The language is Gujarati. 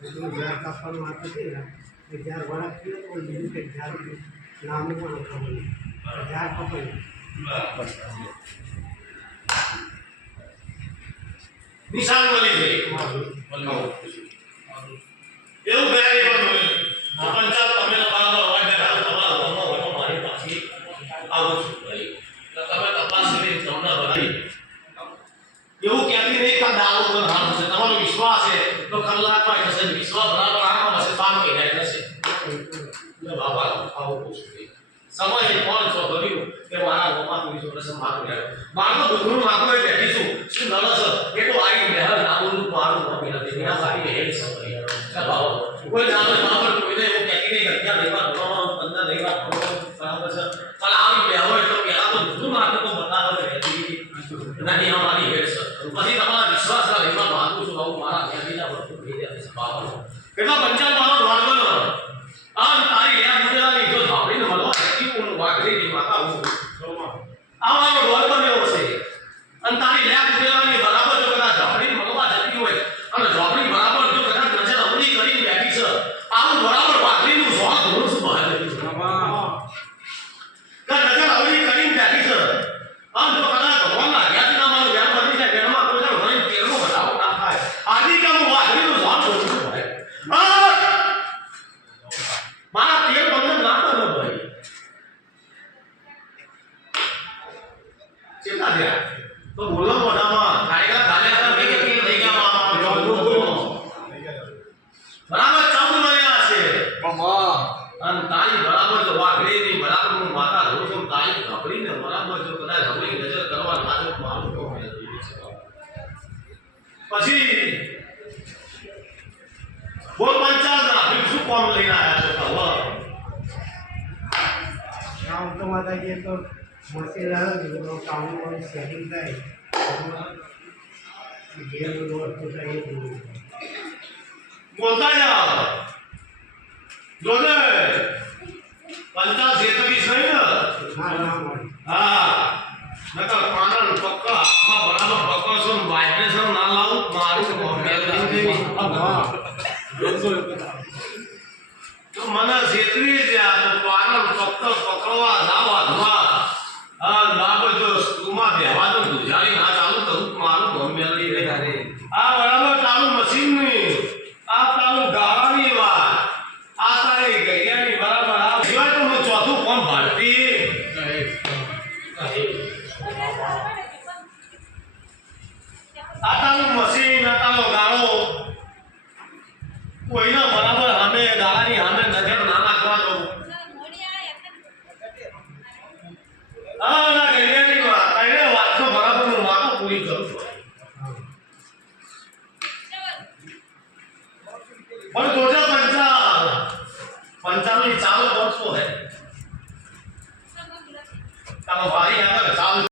उसमें जार कापड़ मारते थे ना ये जार बड़ा किया तो लिखी के जार नाम को ना खबर जार कपड़ निशान वाली है बोलो એવું બેરી બનો તો પંચાયત તમે લગાવો હોય બેઠા તમારા ગામમાં મારી પાસે આવો છો ભાઈ તો તમે તપાસ કરી તમને ભરાઈ એવું કહેતી નહીં કે દારૂ બંધ હાલ છે તમારો વિશ્વાસ છે તો કલાકમાં થશે વિશ્વાસ બરાબર આમાં હશે 5 મહિના થશે લે બાબા આવો પૂછો સમય કોણ છો ભર્યું કે મારા ગોમાં કોઈ પ્રશ્ન મારું જાય મારો દુખનું માગો એ બેઠી છું શું નળસ એ તો આવી મહેલ નામનું મારું મમ્મી નથી વિના સારી હે સમય ચલાવો કોઈ નામે બાબર કોઈને એવું કહેતી નહીં કે ત્યાં લેવા ભણવાનો 15 લેવા ભણવાનો બરાબર છે પણ આવી બે હોય તો પેલા તો દુખનું માગો તો બતાવો રહેતી નહીં અમારી હેડ છે પછી તમારા વિશ્વાસના લેવા માંગુ છું આવું મારા ધ્યાનીના વર્તુળ થઈ જાય છે બાબર કેટલા પંચાયત મારો ઢોળવાનો આ તારી યા મુદેલાની જો સાંભળીને મળવા કી વાઘરીની માતા હું આવાનો ઢોળ બન્યો છે અને તારી યા મુદેલાની બરાબર જો કદાચ ઝાપડી મળવા જતી હોય અને ઝાપડી બરાબર જો કદાચ નજર અમલી કરીને બેઠી છે આવું બરાબર વાઘરીનું સ્વાદ હું શું બહાર નથી કે નજર અમલી કરીને બેઠી છે અને જો કદાચ ભગવાનના જ્ઞાતિના મારું જ્ઞાન બની જાય ઘરમાં કોઈ જાણ હોય તેરનો બતાવો ના થાય આદિ કે હું વાઘરીનું સ્વાદ છું ભાઈ મારા તેર બંધન લાગતો ન ભાઈ ચેતા દે તો બોલો મોઢામાં કારેલા ગાલે હતા કે થઈ ગયા મામા બરાબર 14 મહિના છે મામા અને તારી બરાબર જો વાઘડીની બરાબર હું માતા રહું છું તારી ઘબડીને બરાબર જો કદાચ હમણી નજર કરવા લાજો મારું તો પછી બોલ પંચાલ ના શું કોમ લઈને આયા છો કહો गाँव तो माता जी तो मसेला टाउन में सेटिंग થાય गेम रोड तो થાય બોલતા જાઓ જોને પંચાલ જેતરી છે ને ના ના હા નકર પાનન પક્કા માં બરાબર પક્કો છો વાઇબ્રેશન ના લાવું મારું મોબાઈલ લઈને હા તો મને જેતરી જ્યાં તો પાનન પક્કો પકડવા જાવા ધવા આ બાબત જો સ્કૂલમાં બેહવા તો ગુજરાતી ના ચાલુ તો મારું મોબાઈલ લઈને ઘરે આ બરાબર ચાલુ મશીન ની આ ચાલુ ગાવાની વાત આ તારી ગૈયાની બરાબર આ સિવાય તો હું ચોથું કોણ ભારતી આટાનું મશીન આટાનો ગાળો કોઈના બરાબર સામે ગાળાની સામે નજર ના નાખવા દો હા ના ગૈયાની વાત એને વાત તો બરાબર હું વાતો પૂરી કરું છું પણ જોજો પંચાલ ની ચાલ વર્ષો હે તારો ભાઈ આગળ ચાલ